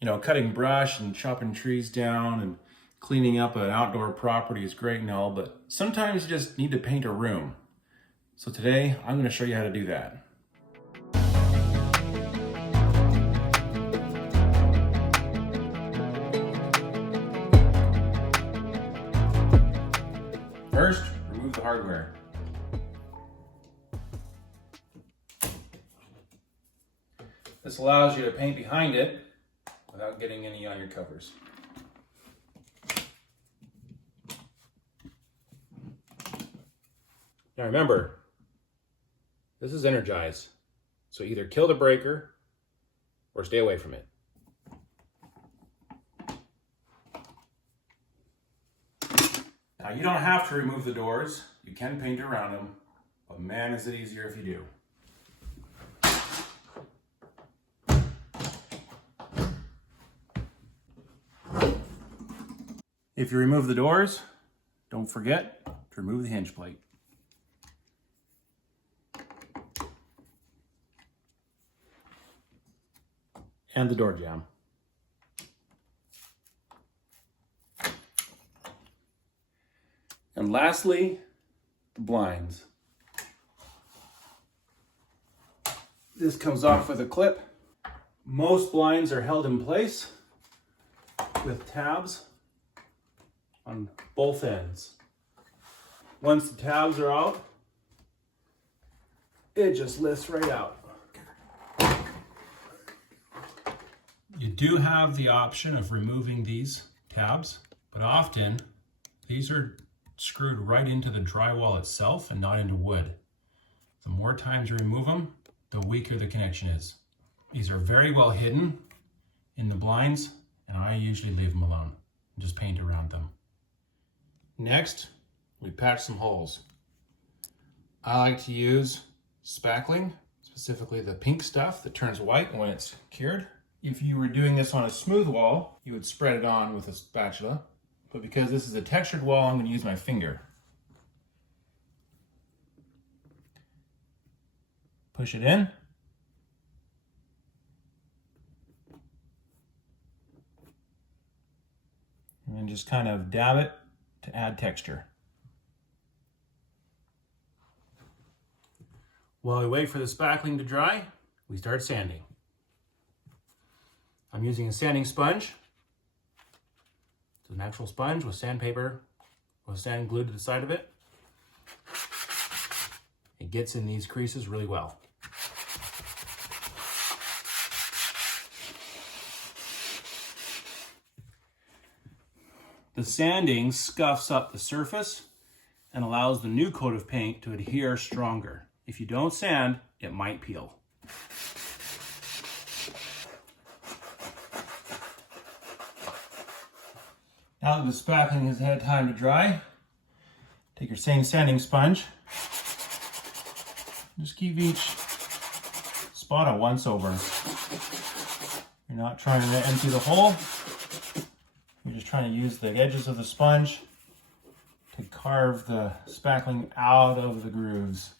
You know, cutting brush and chopping trees down and cleaning up an outdoor property is great and all, but sometimes you just need to paint a room. So today, I'm going to show you how to do that. First, remove the hardware. This allows you to paint behind it without getting any on your covers. Now remember, this is energized, so either kill the breaker or stay away from it. Now you don't have to remove the doors, you can paint around them, but man is it easier if you do. If you remove the doors, don't forget to remove the hinge plate. And the door jamb. And lastly, the blinds. This comes off with a clip. Most blinds are held in place with tabs on both ends. Once the tabs are out, it just lifts right out. You do have the option of removing these tabs, but often these are screwed right into the drywall itself and not into wood. The more times you remove them, the weaker the connection is. These are very well hidden in the blinds, and I usually leave them alone and just paint around them. Next, we patch some holes. I like to use spackling, specifically the pink stuff that turns white when it's cured. If you were doing this on a smooth wall, you would spread it on with a spatula, but because this is a textured wall, I'm going to use my finger. Push it in. And then just kind of dab it to add texture. While we wait for the spackling to dry, we start sanding. I'm using a sanding sponge. It's an actual sponge with sandpaper, with sand glued to the side of it. It gets in these creases really well. The sanding scuffs up the surface and allows the new coat of paint to adhere stronger. If you don't sand, it might peel. Now that the spackling has had time to dry, take your same sanding sponge. Just give each spot a once over. You're not trying to empty the hole. You're just trying to use the edges of the sponge to carve the spackling out of the grooves.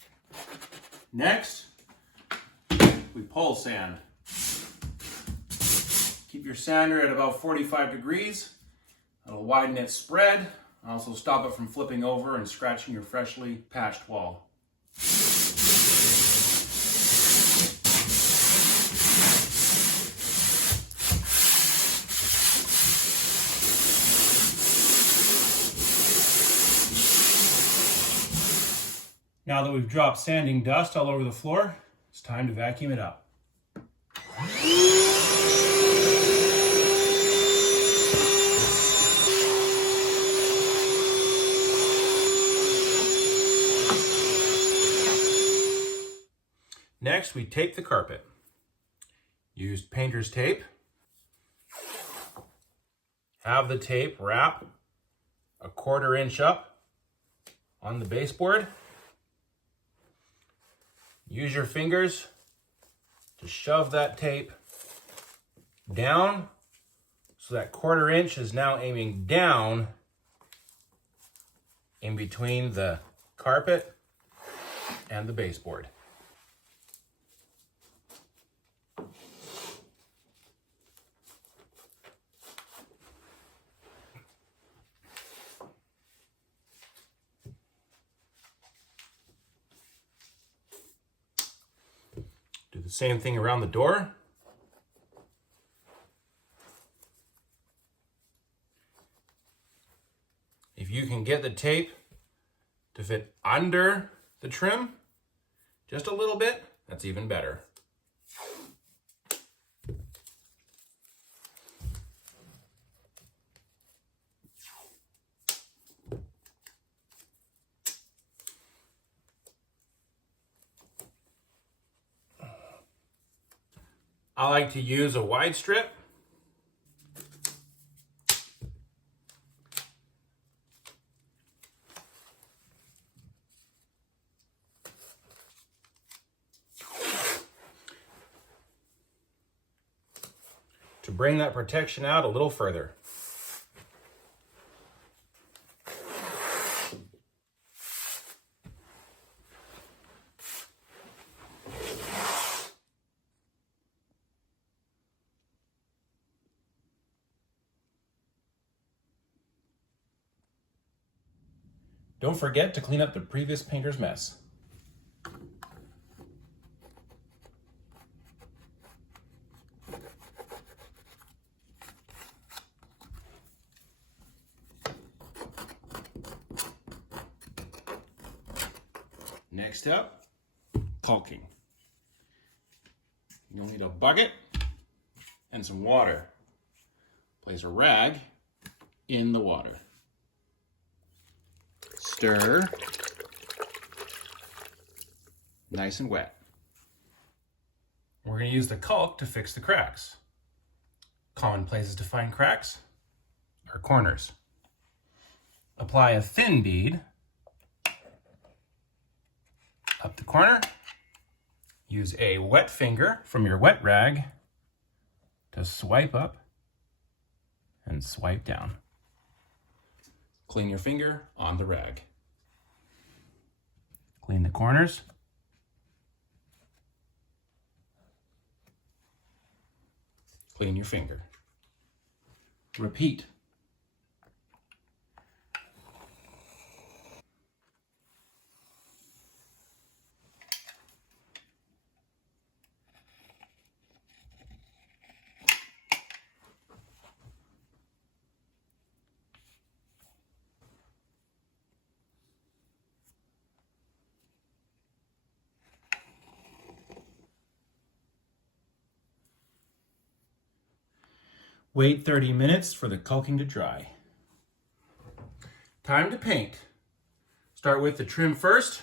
Next, we pole sand. Keep your sander at about 45 degrees. It'll widen its spread, and also stop it from flipping over and scratching your freshly patched wall. Now that we've dropped sanding dust all over the floor, it's time to vacuum it up. Next, we tape the carpet. Use painter's tape. Have the tape wrap a 1/4 inch up on the baseboard. Use your fingers to shove that tape down so that 1/4 inch is now aiming down in between the carpet and the baseboard. the same thing around the door. If you can get the tape to fit under the trim just a little bit, that's even better. I like to use a wide strip. To bring that protection out a little further. Don't forget to clean up the previous painter's mess. Next up, caulking. You'll need a bucket and some water. Place a rag in the water. Stir. Nice and wet. We're going to use the caulk to fix the cracks. Common places to find cracks are corners. Apply a thin bead up the corner. Use a wet finger from your wet rag to swipe up and swipe down. Clean your finger on the rag. Clean the corners. Clean your finger. Repeat. Wait 30 minutes for the caulking to dry. Time to paint. Start with the trim first.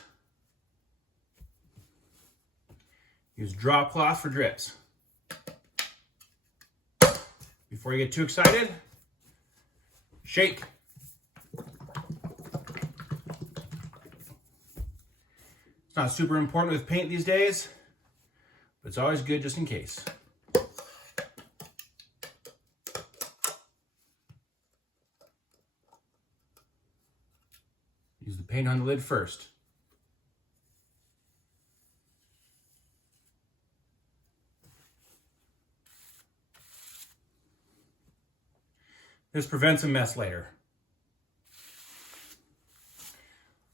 Use drop cloth for drips. Before you get too excited, shake. It's not super important with paint these days, but it's always good just in case. Use the paint on the lid first. This prevents a mess later.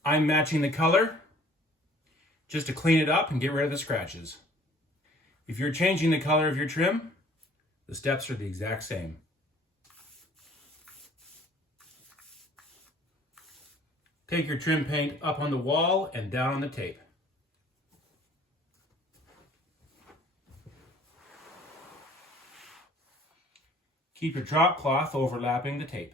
I'm matching the color just to clean it up and get rid of the scratches. If you're changing the color of your trim, the steps are the exact same. Take your trim paint up on the wall and down on the tape. Keep your drop cloth overlapping the tape.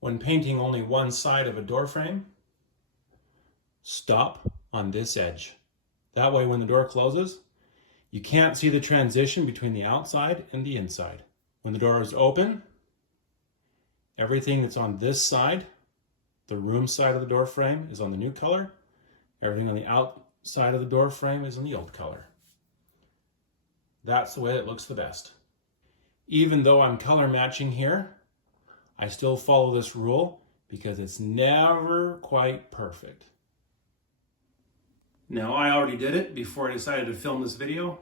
When painting only one side of a door frame, stop on this edge. That way when the door closes, you can't see the transition between the outside and the inside. When the door is open, everything that's on this side, the room side of the door frame, is on the new color. Everything on the outside of the door frame is on the old color. That's the way it looks the best. Even though I'm color matching here, I still follow this rule because it's never quite perfect. Now, I already did it before I decided to film this video,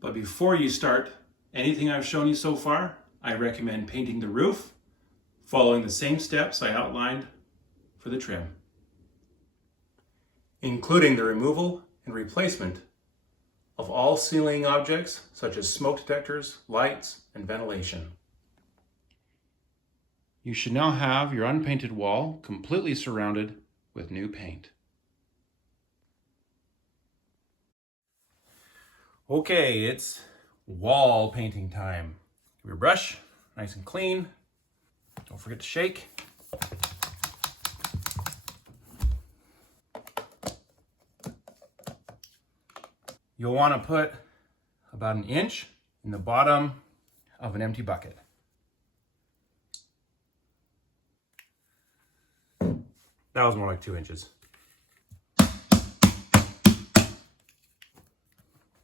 but before you start anything I've shown you so far, I recommend painting the roof, following the same steps I outlined for the trim, including the removal and replacement of all ceiling objects such as smoke detectors, lights, and ventilation. You should now have your unpainted wall completely surrounded with new paint. Okay, it's wall painting time. Give your brush nice and clean. Don't forget to shake. You'll want to put about an inch in the bottom of an empty bucket. That was more like 2 inches.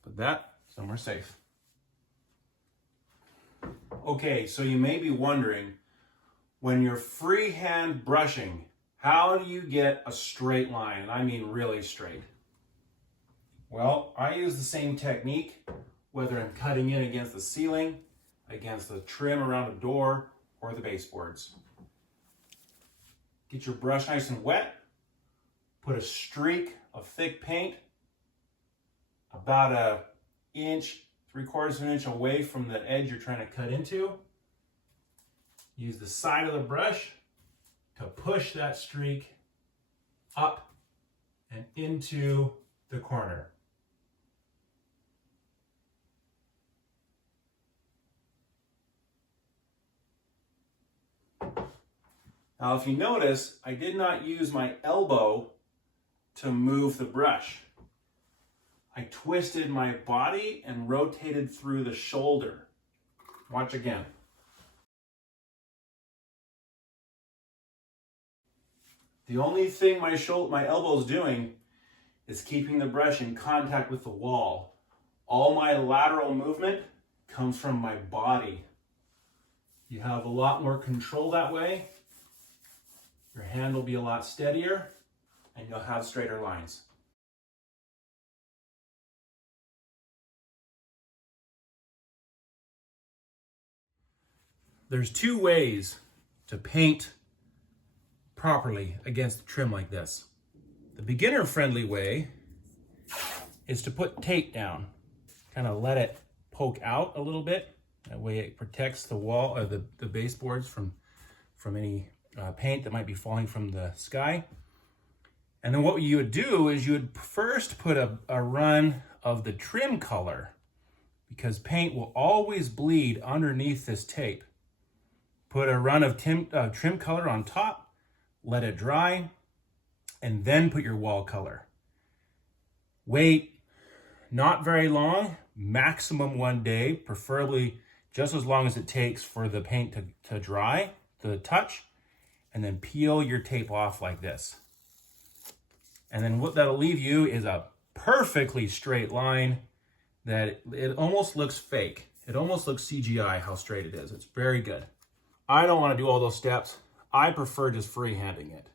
Put that somewhere safe. Okay, so you may be wondering, when you're freehand brushing, how do you get a straight line? And I mean really straight. Well, I use the same technique, whether I'm cutting in against the ceiling, against the trim around a door, or the baseboards. Get your brush nice and wet. Put a streak of thick paint about an inch, 3/4 of an inch away from the edge you're trying to cut into. Use the side of the brush to push that streak up and into the corner. Now, if you notice, I did not use my elbow to move the brush. I twisted my body and rotated through the shoulder. Watch again. The only thing my elbow is doing is keeping the brush in contact with the wall. All my lateral movement comes from my body. You have a lot more control that way. Your hand will be a lot steadier, and you'll have straighter lines. There's 2 ways to paint properly against a trim like this. The beginner-friendly way is to put tape down. Kind of let it poke out a little bit. That way it protects the wall or the baseboards from any paint that might be falling from the sky. And then what you would do is you would first put a run of the trim color, because paint will always bleed underneath this tape. Put a run of trim color on top, let it dry, and then put your wall color. Wait not very long, maximum 1 day, preferably just as long as it takes for the paint to dry, to touch, and then peel your tape off like this. And then what that'll leave you is a perfectly straight line that it almost looks fake. It almost looks CGI how straight it is. It's very good. I don't want to do all those steps. I prefer just freehanding it.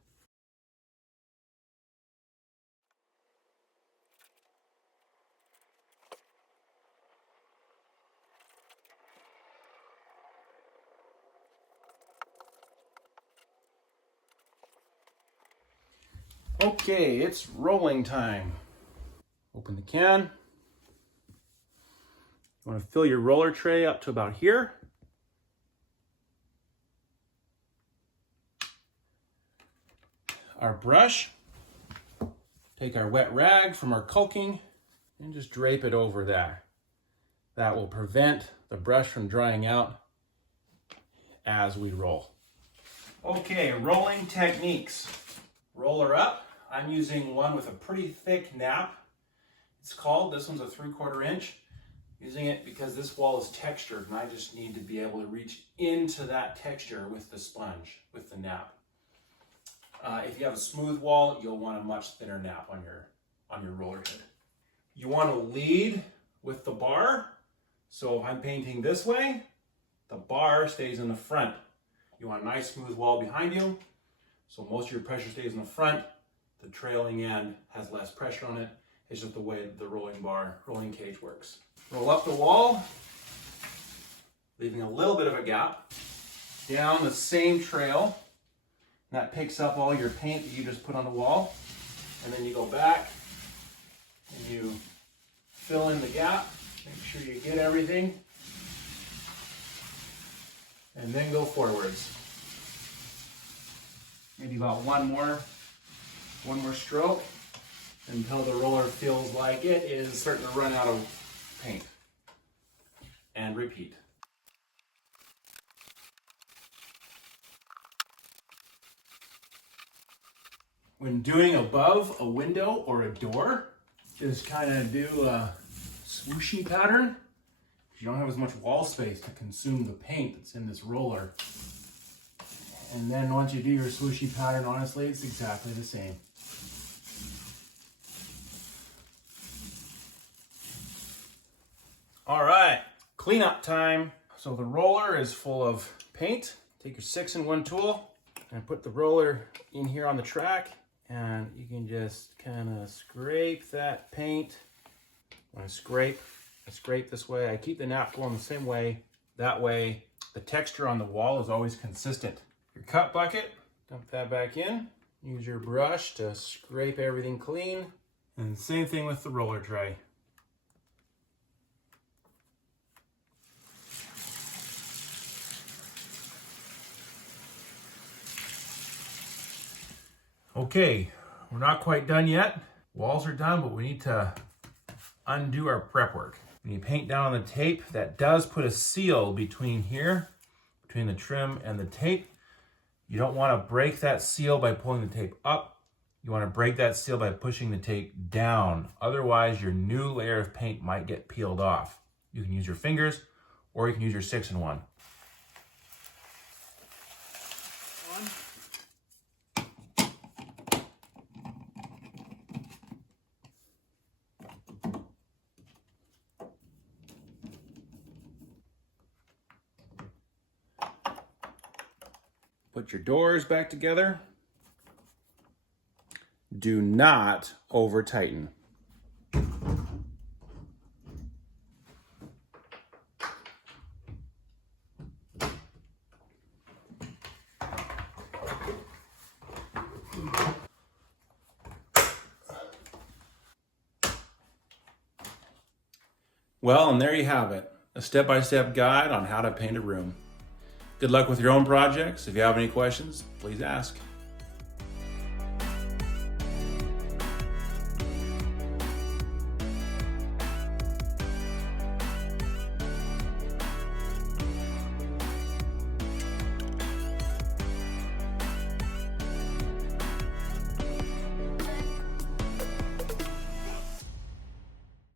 Okay, it's rolling time. Open the can. You want to fill your roller tray up to about here. Our brush. Take our wet rag from our caulking and just drape it over that. That will prevent the brush from drying out as we roll. Okay, rolling techniques. Roller up. I'm using one with a pretty thick nap. It's called, this one's a 3/4 inch. Using it because this wall is textured and I just need to be able to reach into that texture with the sponge, with the nap. If you have a smooth wall, you'll want a much thinner nap on your roller head. You want to lead with the bar. So if I'm painting this way, the bar stays in the front. You want a nice smooth wall behind you. So most of your pressure stays in the front. The trailing end has less pressure on it. It's just the way the rolling cage works. Roll up the wall. leaving a little bit of a gap down the same trail. And that picks up all your paint that you just put on the wall. And then you go back and you fill in the gap. Make sure you get everything. And then go forwards. Maybe about one more stroke until the roller feels like it is starting to run out of paint. And repeat. When doing above a window or a door, just kind of do a swooshy pattern. You don't have as much wall space to consume the paint that's in this roller. And then once you do your swooshy pattern, honestly, it's exactly the same. All right, cleanup time. So the roller is full of paint. Take your 6-in-1 tool and put the roller in here on the track. And you can just kind of scrape that paint. When I scrape this way. I keep the nap going the same way. That way, the texture on the wall is always consistent. Your cut bucket, dump that back in. Use your brush to scrape everything clean. And same thing with the roller tray. Okay, we're not quite done yet. Walls are done, but we need to undo our prep work. When you paint down on the tape, that does put a seal between here, between the trim and the tape. You don't want to break that seal by pulling the tape up. You want to break that seal by pushing the tape down. Otherwise, your new layer of paint might get peeled off. You can use your fingers or you can use your 6-in-1. Put your doors back together. Do not over tighten. Well, and there you have it, a step-by-step guide on how to paint a room. Good luck with your own projects. If you have any questions, please ask.